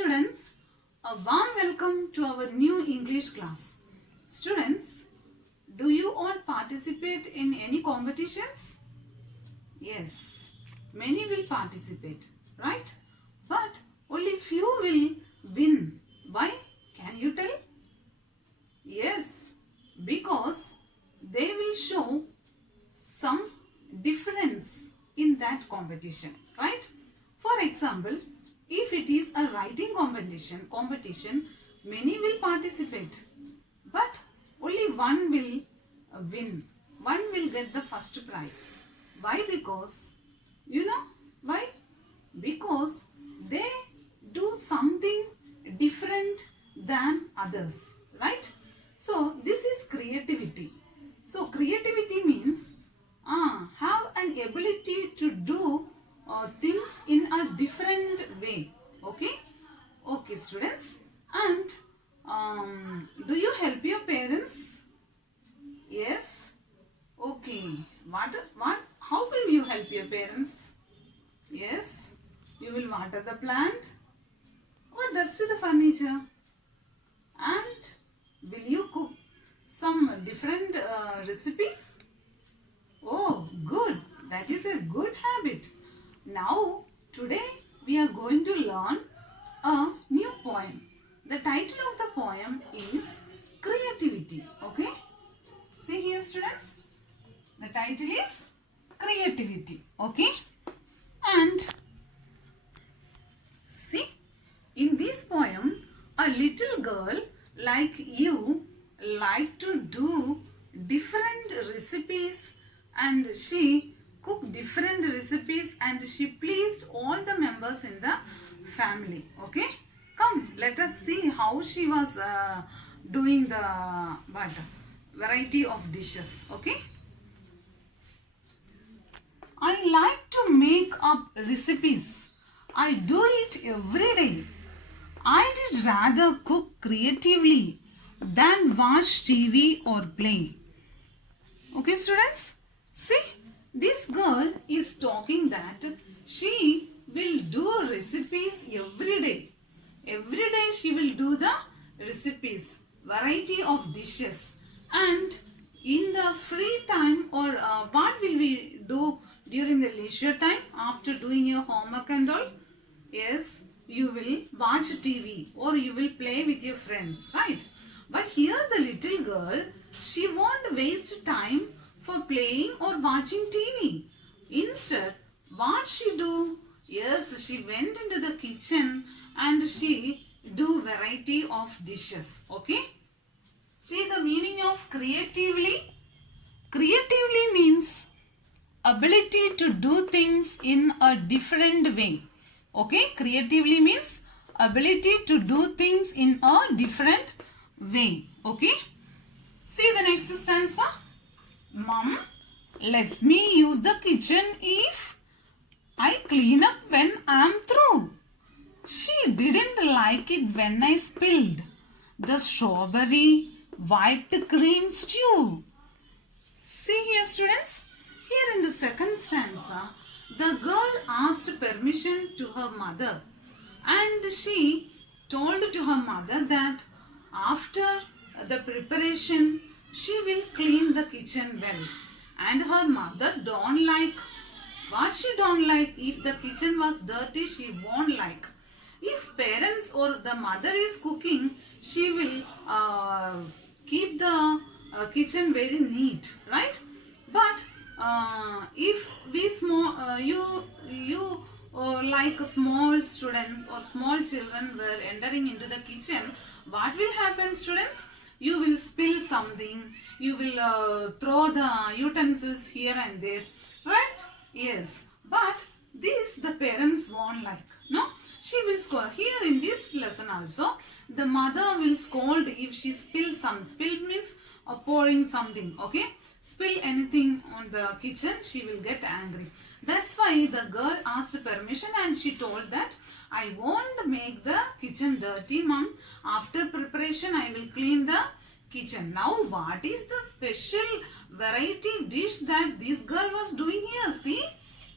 students, a warm welcome to our new English class. Students, do you all participate in any competitions? Yes, many will participate, right? But only few will win. Why? Can you tell? Yes, because they will show some difference in that competition, right? For example, if it is a writing competition, many will participate, but only one will win. One will get the first prize. Why? Because, you know, why? Because they do something different than others, right? So this is creativity. So creativity means have an ability to do things in a different way. Okay, students. And do you help your parents? Yes. Okay. How will you help your parents? Yes. You will water the plant or dust the furniture. And will you cook some different recipes? Oh, good. That is a good habit. Now, today we are going to learn a new poem. The title of the poem is Creativity. Okay? See here, students. The title is Creativity. Okay? And see, in this poem, a little girl like you like to do different recipes, and she cooked different recipes and she pleased all the members in the family. Okay, come, let us see how she was doing the variety of dishes. Okay, I like to make up recipes. I do it every day. I did rather cook creatively than watch TV or play. Okay, students? See, this girl is talking that she will do recipes every day. Every day she will do the recipes, variety of dishes. And in the free time, or what will we do during the leisure time after doing your homework and all? Yes, you will watch TV or you will play with your friends, right? But here the little girl, she won't waste time for playing or watching TV. Instead, what she do? Yes, she went into the kitchen and she do variety of dishes. Okay? See the meaning of creatively? Creatively means ability to do things in a different way. Okay, creatively means ability to do things in a different way. Okay, see the next stanza. Mom lets me use the kitchen if I clean up when I'm through. She didn't like it when I spilled the strawberry whipped cream stew. See here, students. Here in the second stanza, the girl asked permission to her mother, and she told to her mother that after the preparation, she will clean the kitchen well. And her mother don't like. What she don't like? If the kitchen was dirty, she won't like. If parents or the mother is cooking, she will keep the kitchen very neat, right? But if we like small students or small children were entering into the kitchen, what will happen, students? You will spill something, you will throw the utensils here and there, right? Yes, but this the parents won't like, no? She will scold. Here in this lesson also, the mother will scold if she spills some. Spill means pouring something, okay? Spill anything on the kitchen, she will get angry. That's why the girl asked permission and she told that I won't make the kitchen dirty, mom. After preparation, I will clean the kitchen. Now, what is the special variety dish that this girl was doing here? See,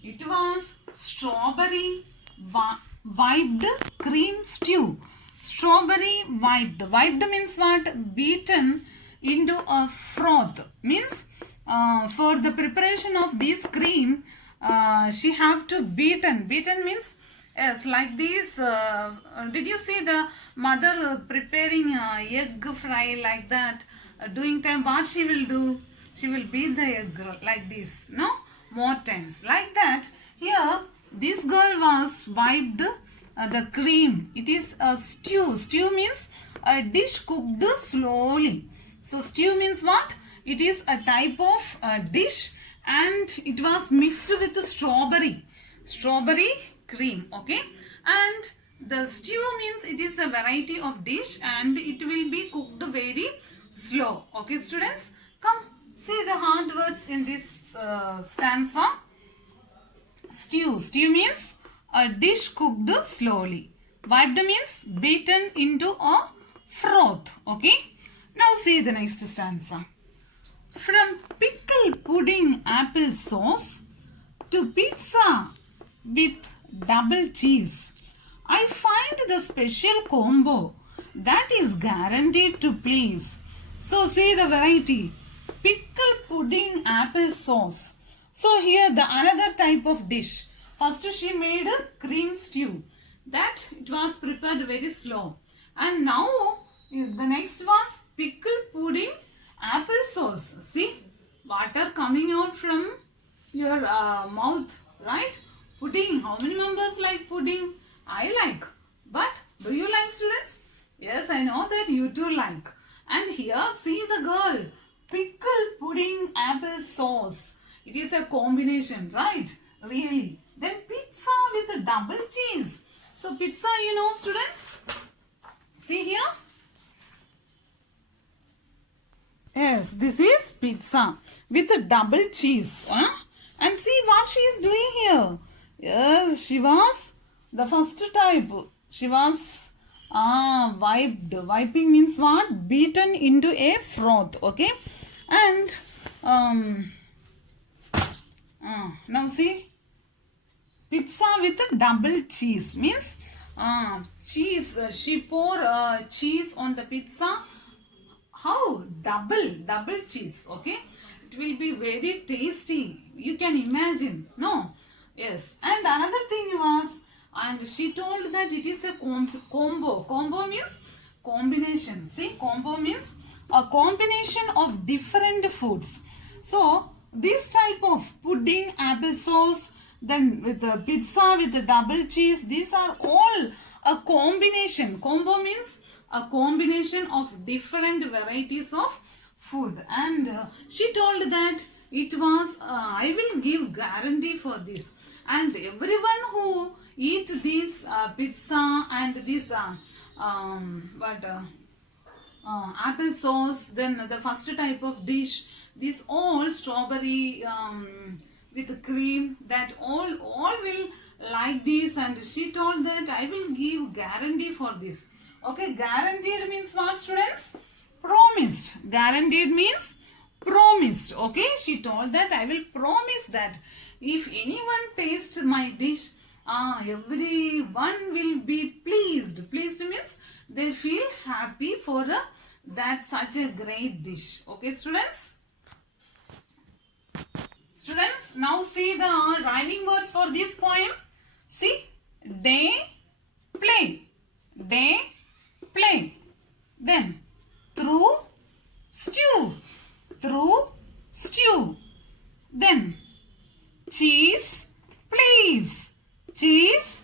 it was strawberry wiped cream stew. Strawberry wiped. Wiped means what? Beaten into a froth. Means for the preparation of this cream, she have to beaten. Beaten means yes, like this. Did you see the mother preparing egg fry like that? Doing time, what she will do? She will beat the egg like this. No, more times like that. Here, this girl was wiped the cream. It is a stew. Stew means a dish cooked slowly. So stew means what? It is a type of dish and it was mixed with strawberry. Strawberry cream. Okay. And the stew means it is a variety of dish and it will be cooked very slow. Okay, students. Come see the hard words in this stanza. Stew. Stew means a dish cooked slowly. Wiped means beaten into a froth. Okay. Now see the next stanza. From pickle pudding apple sauce to pizza with double cheese, I find the special combo that is guaranteed to please. So see the variety. Pickle pudding apple sauce. So here the another type of dish. First she made a cream stew. That it was prepared very slow. And now the next was pickle pudding apple sauce. See water coming out from your mouth, right? Pudding. How many members like pudding? I like. But do you like, students? Yes, I know that you too like. And here see the girl. Pickle pudding apple sauce. It is a combination, right? Really. Then pizza with a double cheese. So pizza, you know, students. See here. Yes, this is pizza with a double cheese. And see what she is doing here. Yes, she was the first type. She was wiped. Wiping means what? Beaten into a froth. Okay. And now see. Pizza with a double cheese means cheese. She pour cheese on the pizza. How? Double cheese. Okay. It will be very tasty. You can imagine. No. Yes. And another thing was, and she told that it is a combo. Combo means combination. See, combo means a combination of different foods. So this type of pudding, applesauce, then with the pizza with the double cheese, these are all a combination. Combo means a combination of different varieties of food. And she told that it was, I will give guarantee for this. And everyone who eat this pizza and this apple sauce, then the first type of dish, this all strawberry with cream, that all will like this. And she told that I will give guarantee for this. Okay, guaranteed means what, students? Promised. Guaranteed means promised. Okay, she told that I will promise that if anyone tastes my dish, everyone will be pleased. Pleased means they feel happy for that such a great dish. Okay, students? Students, now see the rhyming words for this poem. See, day, play. Day, play. Then, through, stew. Through, stew. Then, cheese, please. Cheese,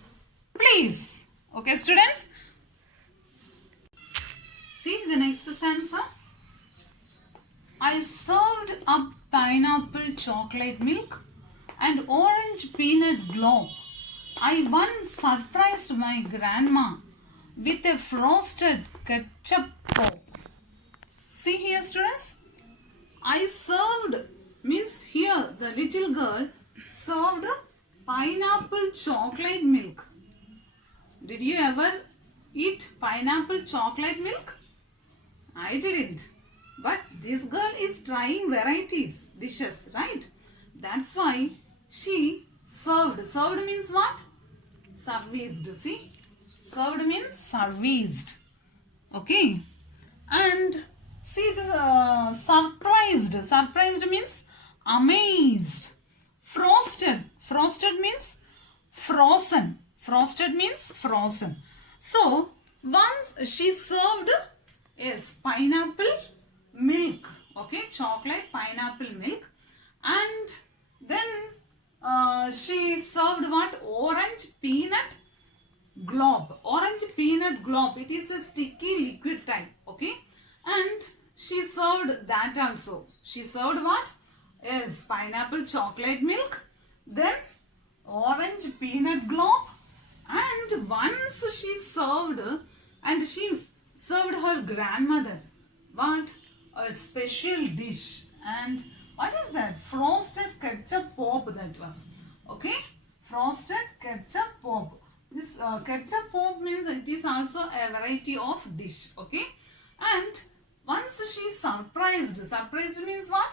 please. Okay, students? See the next stanza. I served up pineapple chocolate milk and orange peanut globe. I once surprised my grandma with a frosted ketchup pop. See here, students. I served means here the little girl served pineapple chocolate milk. Did you ever eat pineapple chocolate milk? I didn't. But this girl is trying varieties, dishes, right? That's why she served. Served means what? serviced. See, served means serviced. Okay, and see the surprised. Surprised means amazed. Frosted. Frosted means frozen. Frosted means frozen. So once she served is pineapple milk. Okay, chocolate pineapple milk, and then she served what? Orange peanut globe. Orange peanut globe. It is a sticky liquid type. Okay, and she served that also. She served what? Is pineapple chocolate milk, then orange peanut globe, and once she served, and she served her grandmother what? A special dish. And what is that? Frosted ketchup pop, that was. Okay, frosted ketchup pop. This ketchup pop means it is also a variety of dish. Okay, and once she surprised. Surprised means what?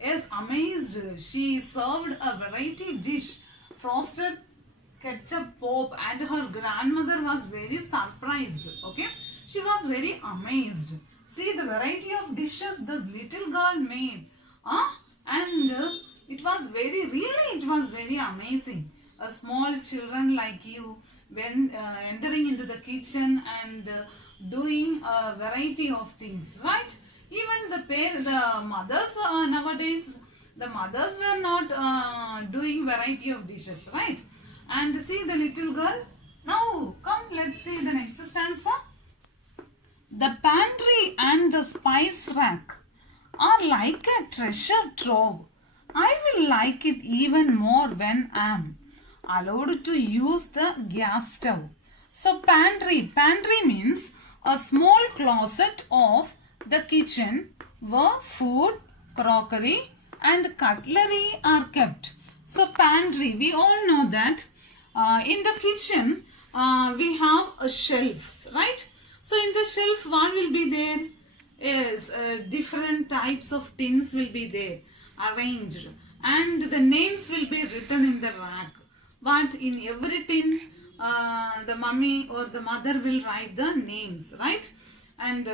Yes, amazed. She served a variety dish, frosted ketchup pop, and her grandmother was very surprised. Okay, she was very amazed. See the variety of dishes the little girl made. And it was it was very amazing. A small children like you, when entering into the kitchen and doing a variety of things, right? Even the mothers nowadays, the mothers were not doing variety of dishes, right? And see the little girl. Now come, let's see the next stanza. The pantry and the spice rack are like a treasure trove. I will like it even more when I am allowed to use the gas stove. So pantry means a small closet of the kitchen where food, crockery and cutlery are kept. So pantry, we all know that in the kitchen we have a shelves, right? So in the shelf what will be there? Is different types of tins will be there arranged, and the names will be written in the rack. But in every tin the mummy or the mother will write the names, right? And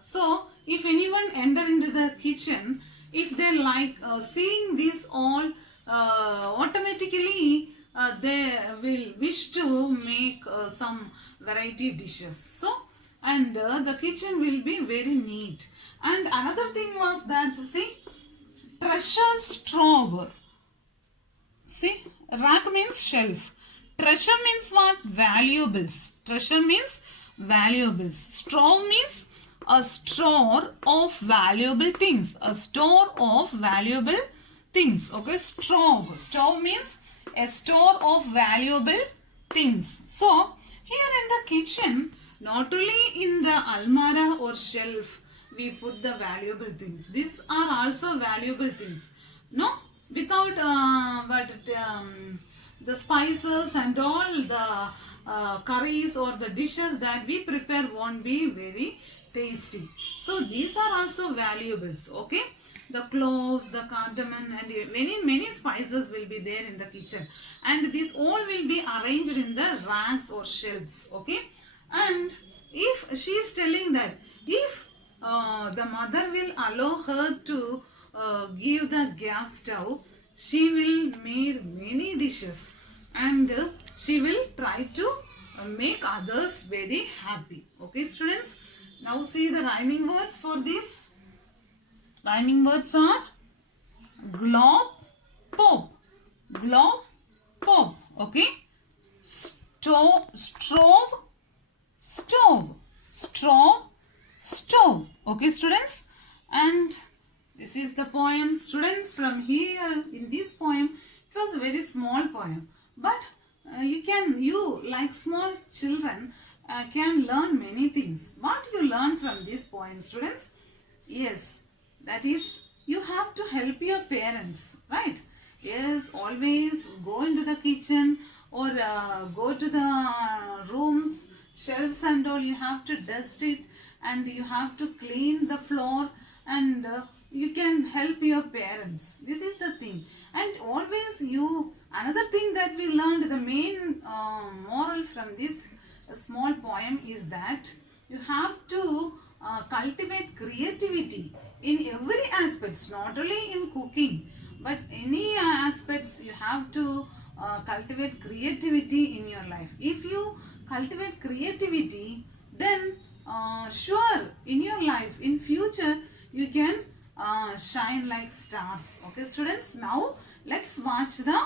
so if anyone enter into the kitchen, if they like seeing this all, automatically they will wish to make some variety dishes. So and the kitchen will be very neat. And another thing was that, see, treasure trove. See, rack means shelf. Treasure means what? Valuables. Treasure means valuables. Trove means a store of valuable things. A store of valuable things. Okay, trove. Trove means a store of valuable things. So, here in the kitchen, not only in the almara or shelf we put the valuable things. These are also valuable things. No? Without the spices and all the curries or the dishes that we prepare won't be very tasty. So these are also valuables. Okay? The cloves, the cardamom and many spices will be there in the kitchen. And these all will be arranged in the racks or shelves. Okay? And if she is telling that if the mother will allow her to give the gas stove, she will make many dishes and she will try to make others very happy. Okay, students? Now see the rhyming words for this. Rhyming words are globe, pop. Globe, pop. Okay? Stove, stove, stove, stove. Okay, students? And this is the poem. Students, from here in this poem, it was a very small poem. But you like small children can learn many things. What you learn from this poem, students? Yes, that is, you have to help your parents, right? Yes, always go into the kitchen or go to the rooms, shelves and all. You have to dust it and you have to clean the floor and you can help your parents. This is the thing. And always you Another thing that we learned, the main moral from this small poem is that you have to cultivate creativity in every aspects, not only in cooking, but any aspects you have to cultivate creativity in your life. If you cultivate creativity, then sure in your life, in future, you can shine like stars. Okay, students, now let's watch the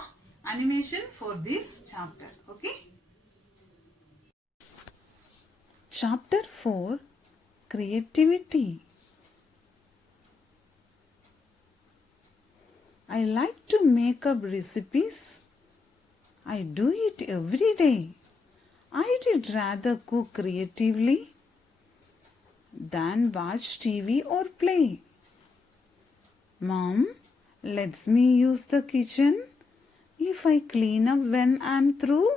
animation for this chapter. Okay. Chapter 4, Creativity. I like to make up recipes. I do it every day. I did rather cook creatively than watch TV or play. Mom lets me use the kitchen if I clean up when I'm through.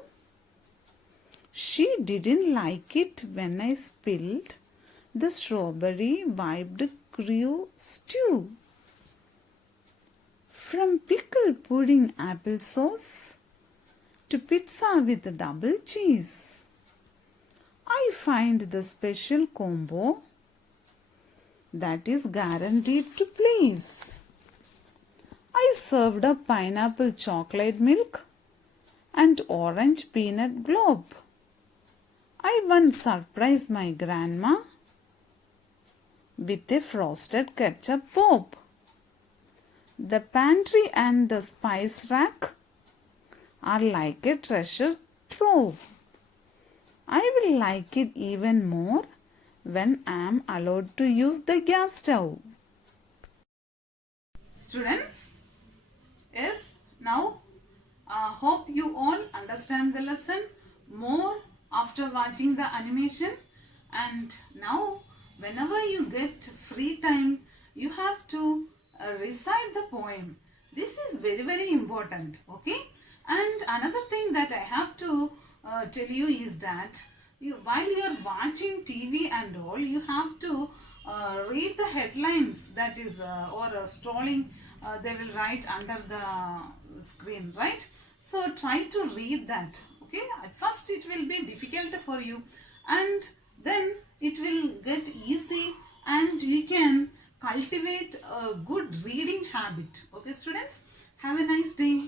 She didn't like it when I spilled the strawberry wiped crew stew. From pickled pudding applesauce to pizza with double cheese, I find the special combo that is guaranteed to please. I served up pineapple chocolate milk and orange peanut globe. I once surprised my grandma with a frosted ketchup pop. The pantry and the spice rack are like a treasure trove. I will like it even more when I am allowed to use the gas stove. Students, yes, now hope you all understand the lesson more after watching the animation, and now whenever you get free time you have to recite the poem. This is very, very important. Okay, and another thing that I have to tell you is that while you are watching TV and all, you have to read the headlines, that is or scrolling they will write under the screen, right? So try to read that. Okay, at first it will be difficult for you, and then it will get easy and you can cultivate a good reading habit. Okay, students, have a nice day.